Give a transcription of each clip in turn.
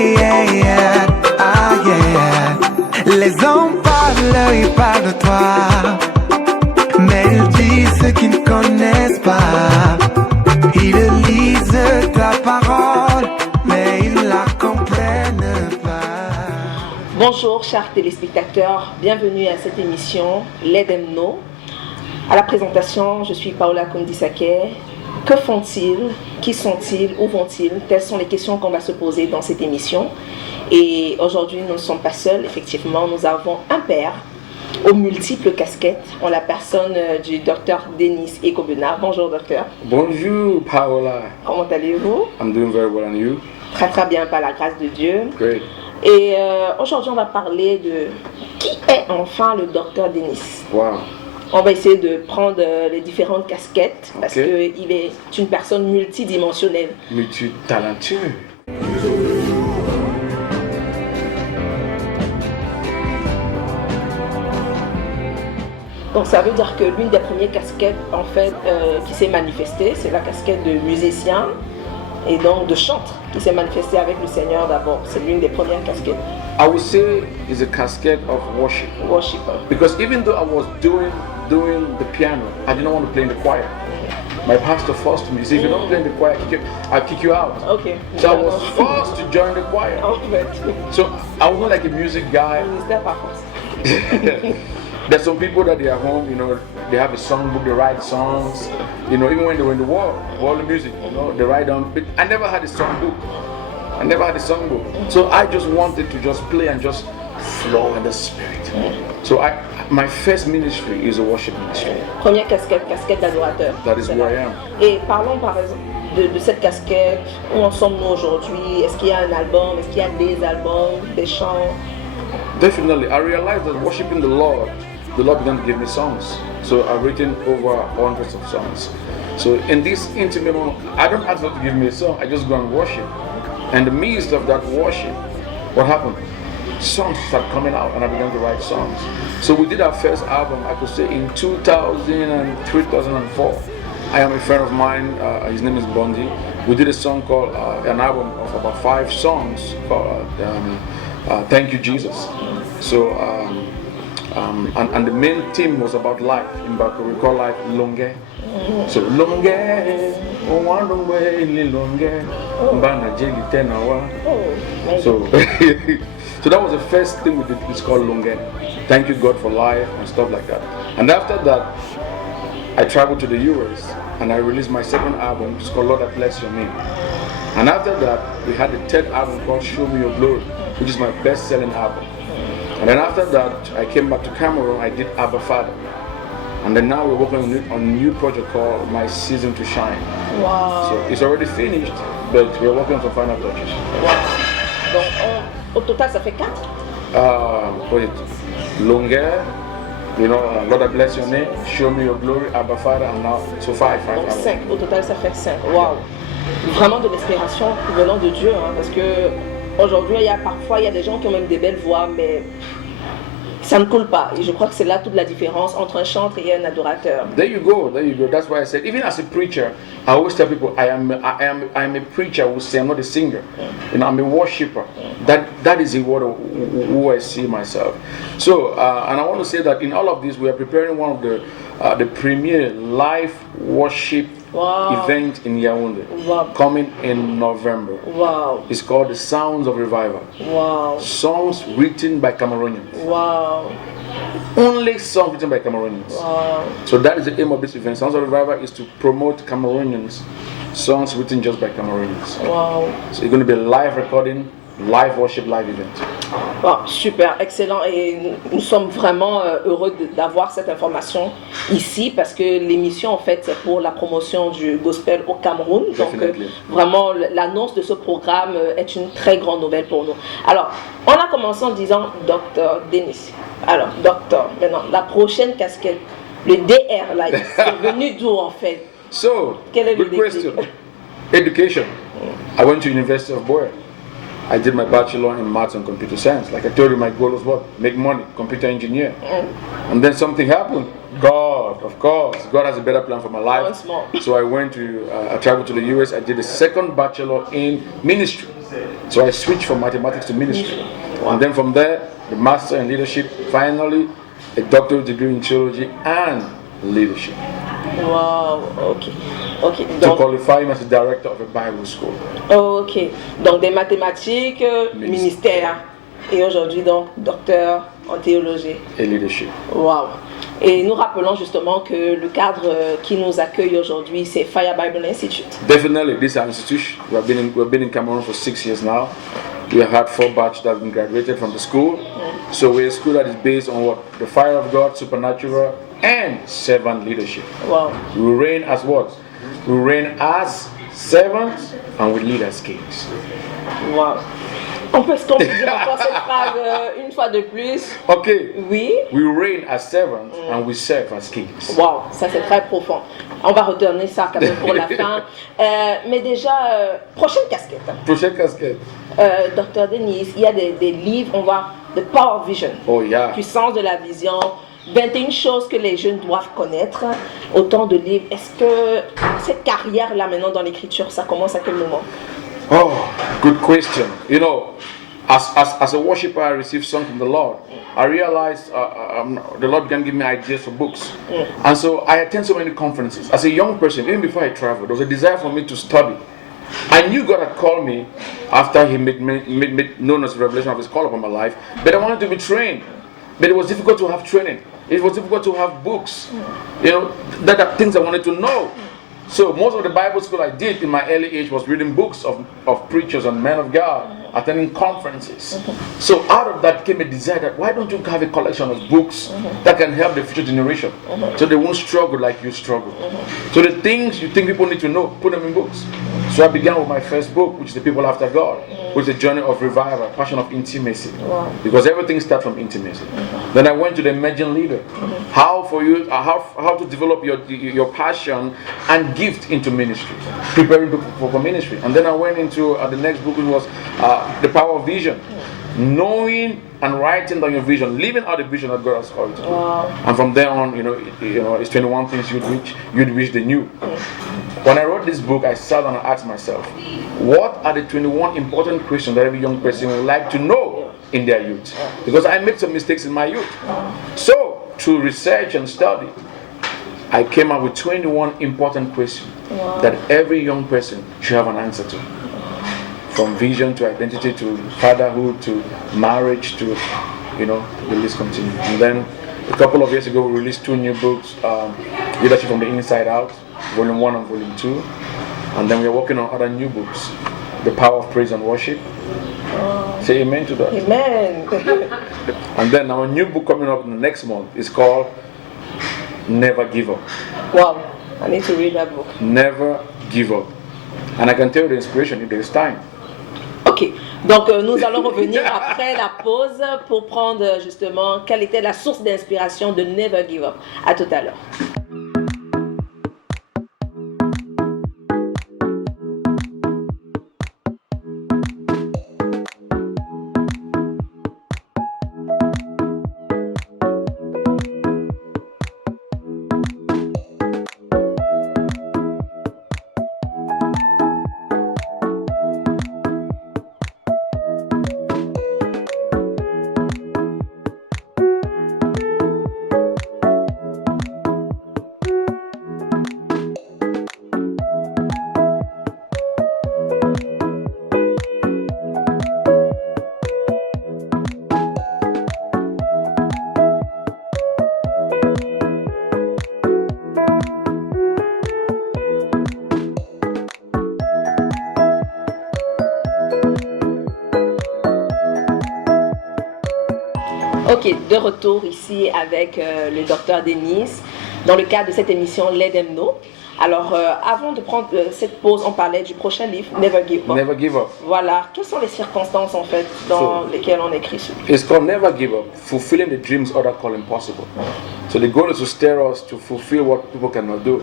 yeah, yeah. Ah, yeah. Les hommes parlent, ils parlent de toi, mais ils disent ce qu'ils ne connaissent pas. Ils lisent ta parole, mais ils la comprennent pas. Bonjour chers téléspectateurs, bienvenue à cette émission L'Edemno. À la présentation, je suis Paola Kondisake. Que font-ils? Qui sont-ils? Où vont-ils? Telles sont les questions qu'on va se poser dans cette émission. Et aujourd'hui, nous ne sommes pas seuls. Effectivement, nous avons un père aux multiples casquettes, en la personne du docteur Denis Ekobena. Bonjour docteur. Bonjour Paola. Comment allez-vous? I'm doing very well, and you? Très très bien, par la grâce de Dieu. Great. Et aujourd'hui, on va parler de qui est enfin le docteur Denis. Wow. On va essayer de prendre les différentes casquettes parce qu'il est une personne multidimensionnelle. Multitalentueux. Donc ça veut dire que l'une des premières casquettes en fait qui s'est manifestée, c'est la casquette de musicien et donc de chantre qui s'est manifestée avec le Seigneur d'abord. C'est l'une des premières casquettes. I would say it's a casket of worship. Worshipper. Because even though I was doing the piano, I didn't want to play in the choir. My pastor forced me. He said, if you don't play in the choir, I'll kick you out. Okay. So I was forced to join the choir. En fait. So I was not like a music guy. Ministère par force. There's some people that they are home, you know, they have a songbook, they write songs, you know, even when they were in the war, all the music, you know, they write down. But I never had a songbook. I never had a songbook. So I just wanted to just play and just flow in the spirit. So my first ministry is a worship ministry. Première casquette, casquette d'adorateur. That is who I am. Et parlons par exemple de cette casquette. Où en sommes-nous aujourd'hui? Est-ce qu'il y a un album? Est-ce qu'il y a des albums, des chants? Definitely. I realized that worshiping the Lord began to give me songs. So I've written over hundreds of songs. So in this intimate moment, I don't ask God to give me a song. I just go and worship. And in the midst of that worship, what happened? Songs started coming out and I began to write songs. So we did our first album, I could say in 2003, 2004. I am a friend of mine, his name is Bondi. We did a song called, an album of about 5 songs called Thank You Jesus. So, and the main theme was about life. In Baku we call life Longe. So Longe, oh one Longe, Bana Jeli Tenawa. So so that was the first thing we did. It's called Longe. Thank you God for life and stuff like that. And after that, I traveled to the US and I released my second album. It's called Lord I Bless Your Name. And after that, we had the third album called Show Me Your Glory, which is my best-selling album. And then after that, I came back to Cameroon. I did Abba Father. And then now we're working on a new project called My Season to Shine. Wow. So it's already finished, but we're working on some final touches. Wow. Donc au total, ça fait 4? What is it? Longer, you know, Lord I Bless Your Name, Show Me Your Glory, Abba Father, and now, so 5. Donc 5. Au total, ça fait 5. Wow. Vraiment de l'inspiration venant de Dieu, hein, parce que aujourd'hui, parfois, il y a des gens qui ont même des belles voix, mais ça ne coule pas. Et je crois que c'est là toute la différence entre un chanteur et un adorateur. There you go. That's why I said, even as a preacher, I always tell people, I am a preacher who say I'm not a singer. You know, I'm a worshiper. That is who I see myself. So, and I want to say that in all of this, we are preparing one of the premier live worship event in Yaoundé, coming in November. Wow. It's called the Sounds of Revival. Wow. Songs written by Cameroonians. Wow. Only songs written by Cameroonians. Wow. So that is the aim of this event. Sounds of Revival is to promote Cameroonians, songs written just by Cameroonians. Wow. So it's going to be a live recording, live worship, live event. Bon, super, excellent, et nous sommes vraiment heureux d'avoir cette information ici parce que l'émission en fait c'est pour la promotion du gospel au Cameroun. Donc vraiment l'annonce de ce programme est une très grande nouvelle pour nous. Alors on a commencé en disant Docteur Denis. Alors Docteur, maintenant la prochaine casquette, le DR là, c'est venu d'où en fait? So, quel est good question. Education. I went to University of Boer. I did my bachelor in maths and computer science. Like I told you, my goal was what? Make money, computer engineer. And then something happened. God, of course. God has a better plan for my life. So I traveled to the US. I did a second bachelor in ministry. So I switched from mathematics to ministry. And then from there, the master in leadership, finally a doctorate degree in theology and leadership. Wow, ok. To Donc, qualify him as a director of a Bible school. ok. Donc des mathématiques, ministère. Et aujourd'hui donc docteur en théologie. Et leadership. Wow. Et nous rappelons justement que le cadre qui nous accueille aujourd'hui, c'est Fire Bible Institute. Definitely, this is our institution. We've been in Cameroon for 6 years now. We have had 4 batches that have been graduated from the school. So we're a school that is based on what? The fire of God, supernatural, and servant leadership. Wow. We reign as what? We reign as servants and we lead as kings. Wow. Est-ce qu'on peut dire encore cette phrase une fois de plus? Okay. Oui. We reign as servants and we serve as kings. Wow, ça c'est très profond. On va retourner ça quand même pour la fin. Mais déjà, prochaine casquette. Prochaine casquette. Docteur Denise, il y a des livres, on voit The Power of Vision. Oh yeah. Puissance de la vision. 21 choses que les jeunes doivent connaître. Autant de livres. Est-ce que cette carrière-là maintenant dans l'écriture, ça commence à quel moment? Oh, good question. You know, as a worshiper, I received something from the Lord. I realized the Lord began giving me ideas for books. And so I attend so many conferences. As a young person, even before I traveled, there was a desire for me to study. I knew God had called me after He made known as the revelation of His call upon my life, but I wanted to be trained. But it was difficult to have training. It was difficult to have books. You know, that are things I wanted to know. So most of the Bible school I did in my early age was reading books of preachers and men of God, attending conferences. So out of that came a desire that why don't you have a collection of books that can help the future generation so they won't struggle like you struggle. So the things you think people need to know, put them in books. So I began with my first book, which is The People After God, which is a journey of revival, passion of intimacy. Wow. Because everything starts from intimacy. Then I went to the Emerging Leader. How to develop your passion and gift into ministry, preparing for ministry. And then I went into the next book, which was The Power of Vision, knowing and writing down your vision, living out the vision that God has called you to. Wow. And from there on, you know, it's 21 things you'd reach the new. When I wrote this book, I sat down and asked myself, what are the 21 important questions that every young person would like to know in their youth? Because I made some mistakes in my youth. So, through research and study, I came up with 21 important questions that every young person should have an answer to. From vision to identity to fatherhood to marriage to, you know, the list continues. And then a couple of years ago, we released 2 new books, Leadership from the Inside Out, Volume 1 and Volume 2. And then we're working on other new books, The Power of Praise and Worship. Say amen to that. Amen. And then our new book coming up in the next month is called Never Give Up. Wow, I need to read that book. Never Give Up. And I can tell you the inspiration if there's time. Ok, donc nous allons revenir après la pause pour prendre justement quelle était la source d'inspiration de Never Give Up. À tout à l'heure. Ok, de retour ici avec le docteur Denise dans le cadre de cette émission Let Them Know. Alors, avant de prendre cette pause, on parlait du prochain livre, Never Give Up. Never Give Up. Voilà, quelles sont les circonstances en fait dans lesquelles on écrit ce livre? It's called Never Give Up, fulfilling the dreams others call impossible. So the goal is to stir us to fulfill what people cannot do.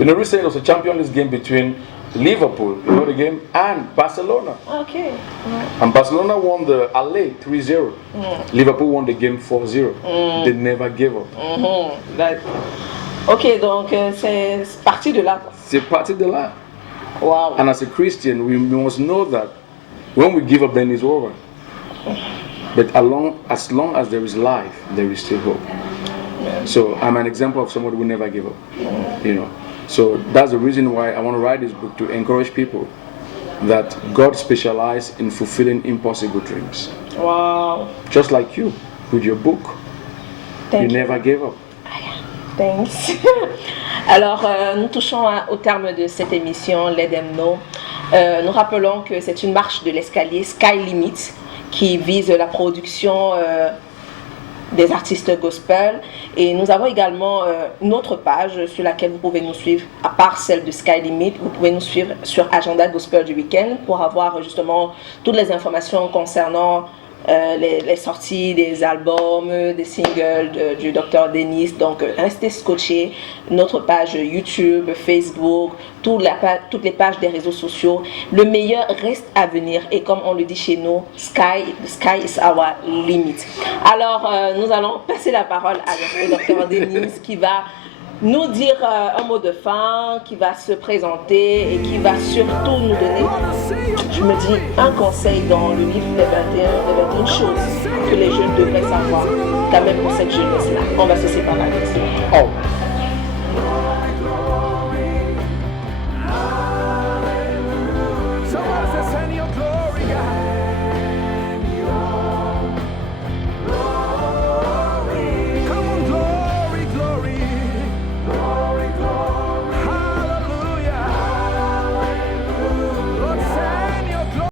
You know, recently there was a Champions League game between Liverpool, you know the game, and Barcelona. Okay. And Barcelona won the LA 3-0. Liverpool won the game 4-0. They never gave up. Ok, donc c'est parti de là. C'est parti de là. Wow. And as a Christian, we must know that When we give up, then it's over. But as long as there is life, there is still hope. So I'm an example of somebody who never give up. You know. So that's the reason why I want to write this book, to encourage people that God specializes in fulfilling impossible dreams. Wow. Just like you, with your book, you never gave up. Thanks. Alors, nous touchons au terme de cette émission, Let Them Know. Nous rappelons que c'est une marche de l'escalier Sky Limit qui vise la production des artistes gospel, et nous avons également une autre page sur laquelle vous pouvez nous suivre, à part celle de Sky Limit. Vous pouvez nous suivre sur Agenda Gospel du Week-end pour avoir justement toutes les informations concernant les sorties des albums, des singles du Dr Denis. Donc restez scotchés. Notre page YouTube, Facebook, toutes les pages des réseaux sociaux. Le meilleur reste à venir, et comme on le dit chez nous, sky is our limit. Alors nous allons passer la parole au Dr Denis qui va nous dire un mot de fin, qui va se présenter et qui va surtout nous donner, je me dis, un conseil dans le livre des 21 choses que les jeunes devraient savoir, quand même pour cette jeunesse-là. On va se séparer avec ça. Oh,